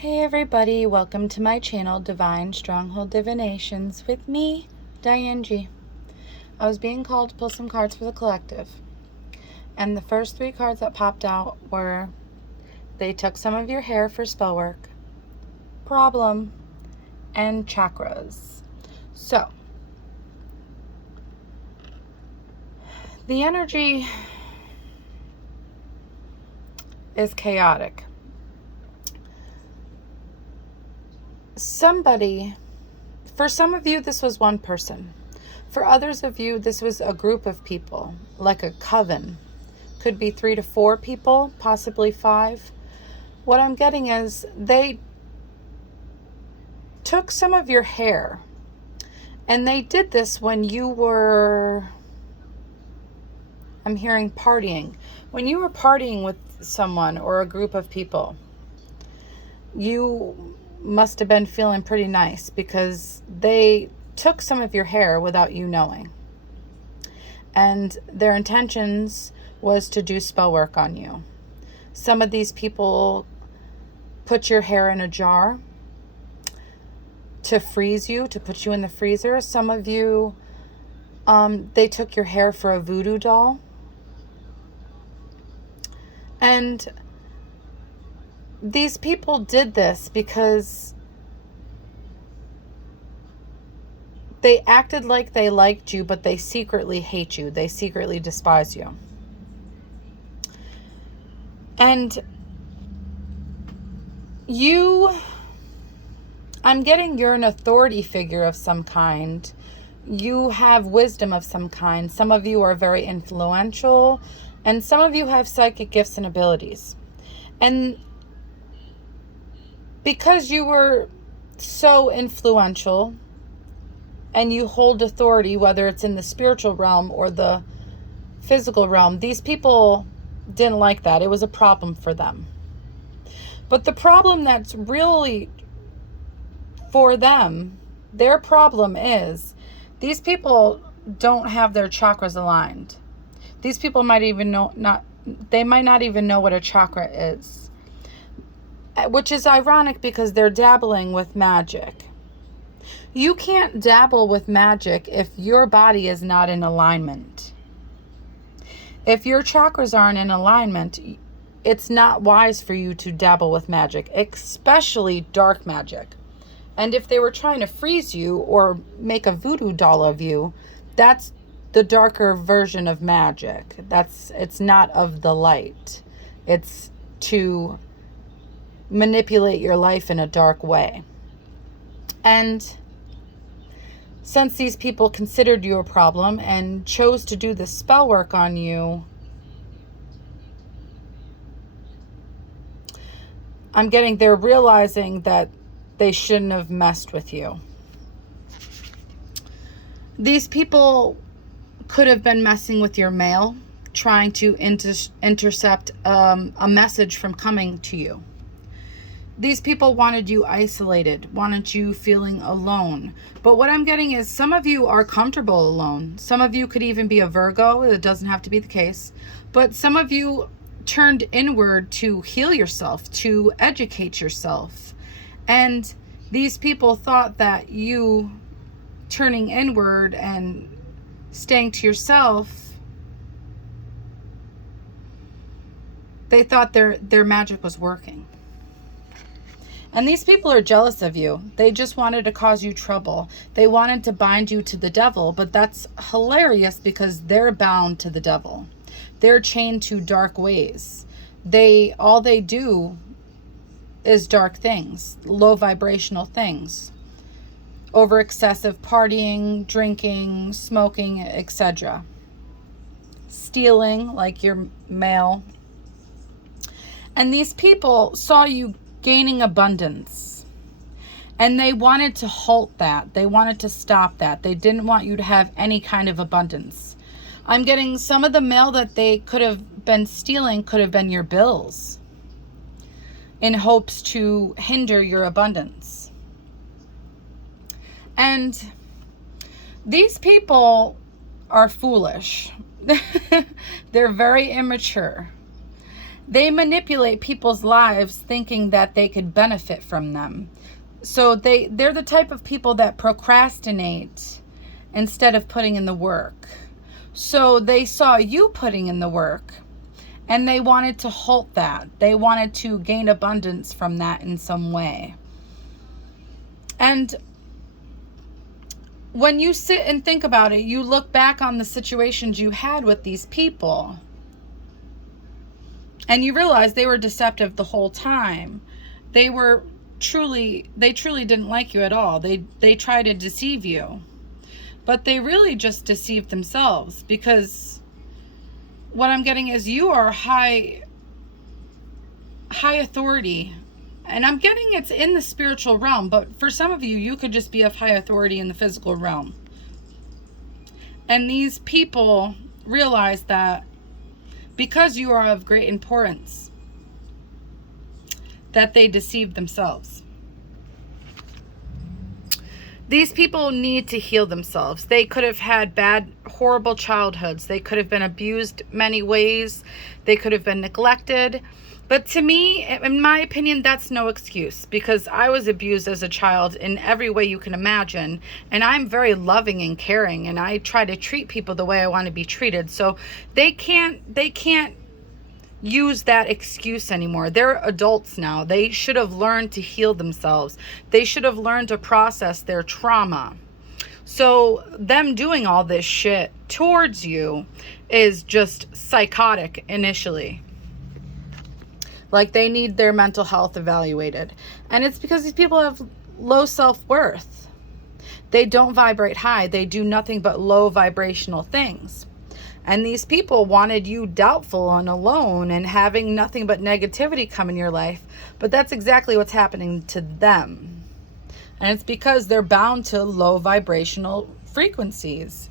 Hey everybody, welcome to my channel, Divine Stronghold Divinations, with me, Diane G. I was being called to pull some cards for the collective, and the first three cards that popped out were, they took some of your hair for spell work, problem, and chakras. So, the energy is chaotic. For some of you, this was one person. For others of you, this was a group of people, like a coven. Could be 3 to 4 people, possibly 5. What I'm getting is they took some of your hair, and they did this when you were, I'm hearing partying. When you were partying with someone or a group of people, you must have been feeling pretty nice because they took some of your hair without you knowing. And their intentions was to do spell work on you. Some of these people put your hair in a jar to freeze you, to put you in the freezer. Some of you, they took your hair for a voodoo doll. And these people did this because they acted like they liked you, but they secretly hate you. They secretly despise you. And I'm getting you're an authority figure of some kind. You have wisdom of some kind. Some of you are very influential, and some of you have psychic gifts and abilities. And because you were so influential and you hold authority, whether it's in the spiritual realm or the physical realm, these people didn't like that. It was a problem for them. But the problem that's really for them, their problem is these people don't have their chakras aligned. These people might not even know what a chakra is. Which is ironic because they're dabbling with magic. You can't dabble with magic if your body is not in alignment. If your chakras aren't in alignment, it's not wise for you to dabble with magic, especially dark magic. And if they were trying to freeze you or make a voodoo doll of you, that's the darker version of magic. It's not of the light. It's to manipulate your life in a dark way. And since these people considered you a problem and chose to do the spell work on you, I'm getting they're realizing that they shouldn't have messed with you. These people could have been messing with your mail, trying to intercept a message from coming to you. These people wanted you isolated, wanted you feeling alone. But what I'm getting is some of you are comfortable alone. Some of you could even be a Virgo. It doesn't have to be the case. But some of you turned inward to heal yourself, to educate yourself. And these people thought that you turning inward and staying to yourself, they thought their magic was working. And these people are jealous of you. They just wanted to cause you trouble. They wanted to bind you to the devil, but that's hilarious because they're bound to the devil. They're chained to dark ways. All they do is dark things, low vibrational things, over excessive partying, drinking, smoking, etc. Stealing, like your mail. And these people saw you gaining abundance, and they wanted to halt that. They wanted to stop that. They didn't want you to have any kind of abundance. I'm getting some of the mail that they could have been stealing could have been your bills in hopes to hinder your abundance. And these people are foolish. They're very immature. They manipulate people's lives thinking that they could benefit from them. So they're the type of people that procrastinate instead of putting in the work. So they saw you putting in the work and they wanted to halt that. They wanted to gain abundance from that in some way. And when you sit and think about it, you look back on the situations you had with these people and you realize they were deceptive the whole time. They truly didn't like you at all. They tried to deceive you. But they really just deceived themselves, because what I'm getting is you are high authority. And I'm getting it's in the spiritual realm, but for some of you, you could just be of high authority in the physical realm. And these people realize that because you are of great importance, that they deceived themselves. These people need to heal themselves. They could have had bad, horrible childhoods. They could have been abused many ways. They could have been neglected. But to me, in my opinion, that's no excuse, because I was abused as a child in every way you can imagine. And I'm very loving and caring, and I try to treat people the way I want to be treated. So they can't use that excuse anymore. They're adults now. They should have learned to heal themselves. They should have learned to process their trauma. So them doing all this shit towards you is just psychotic initially. Like, they need their mental health evaluated. And it's because these people have low self-worth. They don't vibrate high. They do nothing but low vibrational things. And these people wanted you doubtful and alone and having nothing but negativity come in your life. But that's exactly what's happening to them. And it's because they're bound to low vibrational frequencies.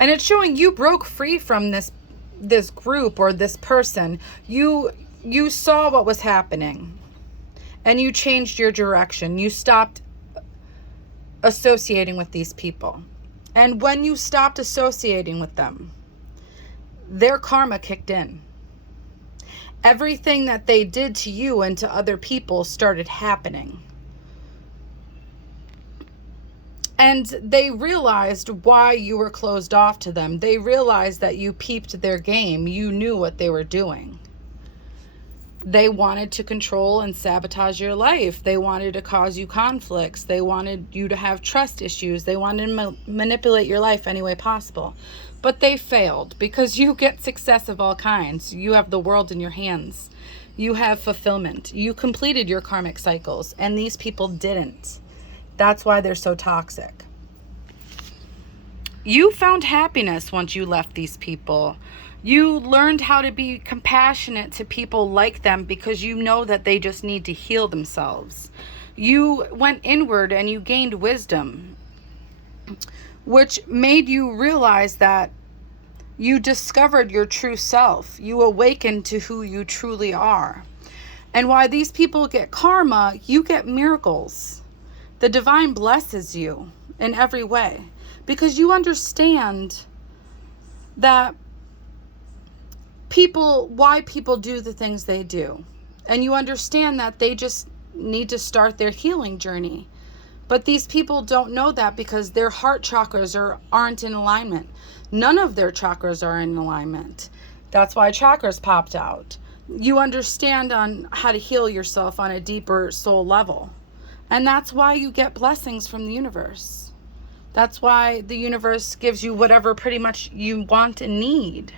And it's showing you broke free from this group or this person. You saw what was happening and you changed your direction. You stopped associating with these people. And when you stopped associating with them, their karma kicked in. Everything that they did to you and to other people started happening. And they realized why you were closed off to them. They realized that you peeped their game. You knew what they were doing. They wanted to control and sabotage your life. They wanted to cause you conflicts. They wanted you to have trust issues. They wanted to manipulate your life any way possible. But they failed, because you get success of all kinds. You have the world in your hands. You have fulfillment. You completed your karmic cycles, and these people didn't. That's why they're so toxic. You found happiness once you left these people. You learned how to be compassionate to people like them, because you know that they just need to heal themselves. You went inward and you gained wisdom, which made you realize that you discovered your true self. You awakened to who you truly are. And why these people get karma, you get miracles. The divine blesses you in every way, because you understand that why people do the things they do. And you understand that they just need to start their healing journey. But these people don't know that, because their heart chakras aren't in alignment. None of their chakras are in alignment. That's why chakras popped out. You understand on how to heal yourself on a deeper soul level. And that's why you get blessings from the universe. That's why the universe gives you whatever pretty much you want and need.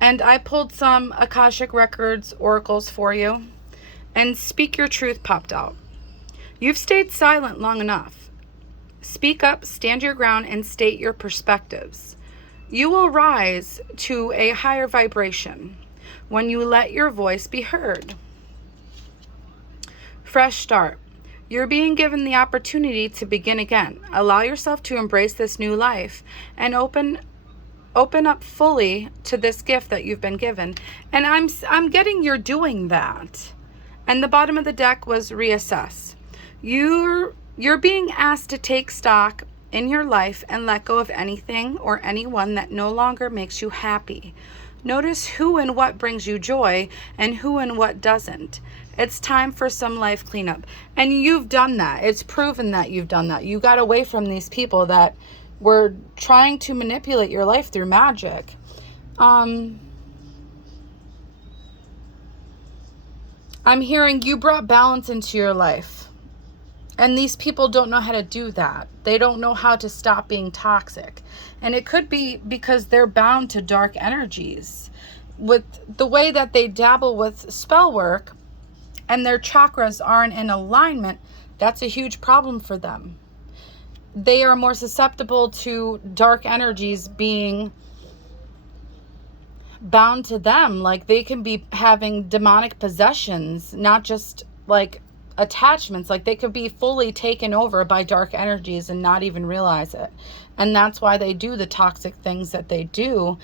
And I pulled some Akashic Records oracles for you, and Speak Your Truth popped out. You've stayed silent long enough. Speak up, stand your ground, and state your perspectives. You will rise to a higher vibration when you let your voice be heard. Fresh start. You're being given the opportunity to begin again. Allow yourself to embrace this new life and open up fully to this gift that you've been given. And I'm getting you're doing that. And the bottom of the deck was reassess. You're being asked to take stock in your life and let go of anything or anyone that no longer makes you happy. Notice who and what brings you joy and who and what doesn't. It's time for some life cleanup. And you've done that. It's proven that you've done that. You got away from these people that were trying to manipulate your life through magic. I'm hearing you brought balance into your life. And these people don't know how to do that. They don't know how to stop being toxic. And it could be because they're bound to dark energies. With the way that they dabble with spell work and their chakras aren't in alignment, that's a huge problem for them. They are more susceptible to dark energies being bound to them. Like they can be having demonic possessions, not just like attachments. Like they could be fully taken over by dark energies and not even realize it. And that's why they do the toxic things that they do.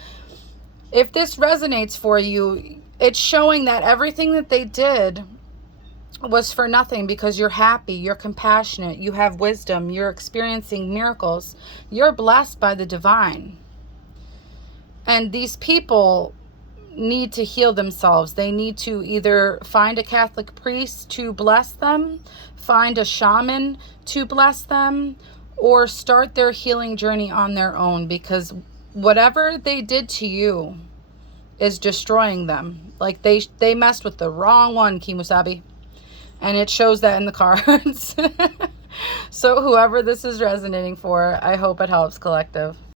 If this resonates for you, it's showing that everything that they did was for nothing, because you're happy, you're compassionate, you have wisdom, you're experiencing miracles, you're blessed by the divine. And these people need to heal themselves. They need to either find a Catholic priest to bless them, find a shaman to bless them, or start their healing journey on their own, because whatever they did to you is destroying them. Like they messed with the wrong one, Kimusabi. And it shows that in the cards. So whoever this is resonating for, I hope it helps, collective.